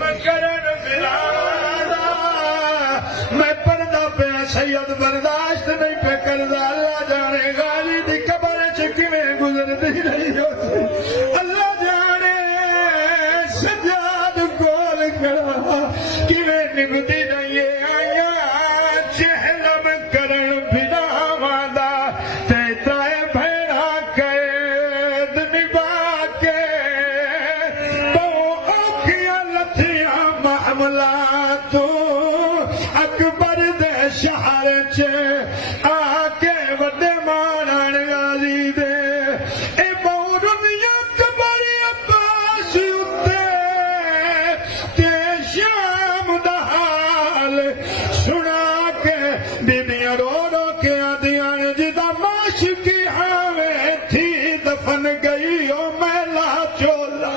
करण बिरादा मैं पर्दा पे सैयद बर्दाश्त नहीं पे करदा अल्लाह जाने गाली दी कबर च किवें गुजरदी रही होसी अल्लाह जाने सजाद कोल खड़ा किवें निभदी रही आया चहलम करण बिरावा दा ते ताए भेड़ा कैद निभा के तो औखियां लथियां मामला तो अकबर दे शहर च आके वड्डे मारन गाजी दे ए बहुरुनिया कबर अब्बास उत्ते ते शाम दा हाल सुना के बीबियां रो रो के आदियां जिदा माशिकी हावे थी दफन गई ओ मैला चोला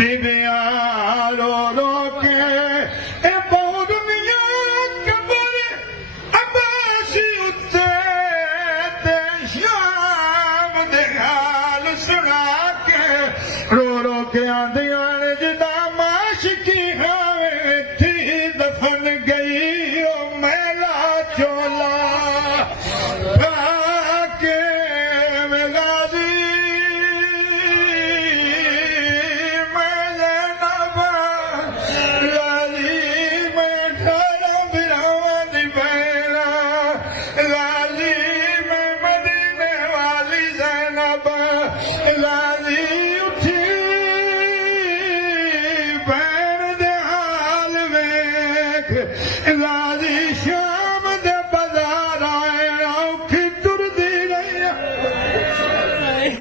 बीबियां रो रो के ए बहु दुनिया कबर अब्बासी उत्ते ते शाम दे हाल सुना के रो रो के आंदियां ने जिदा माशिकी हावे थी दफन गई ओ मैला चोला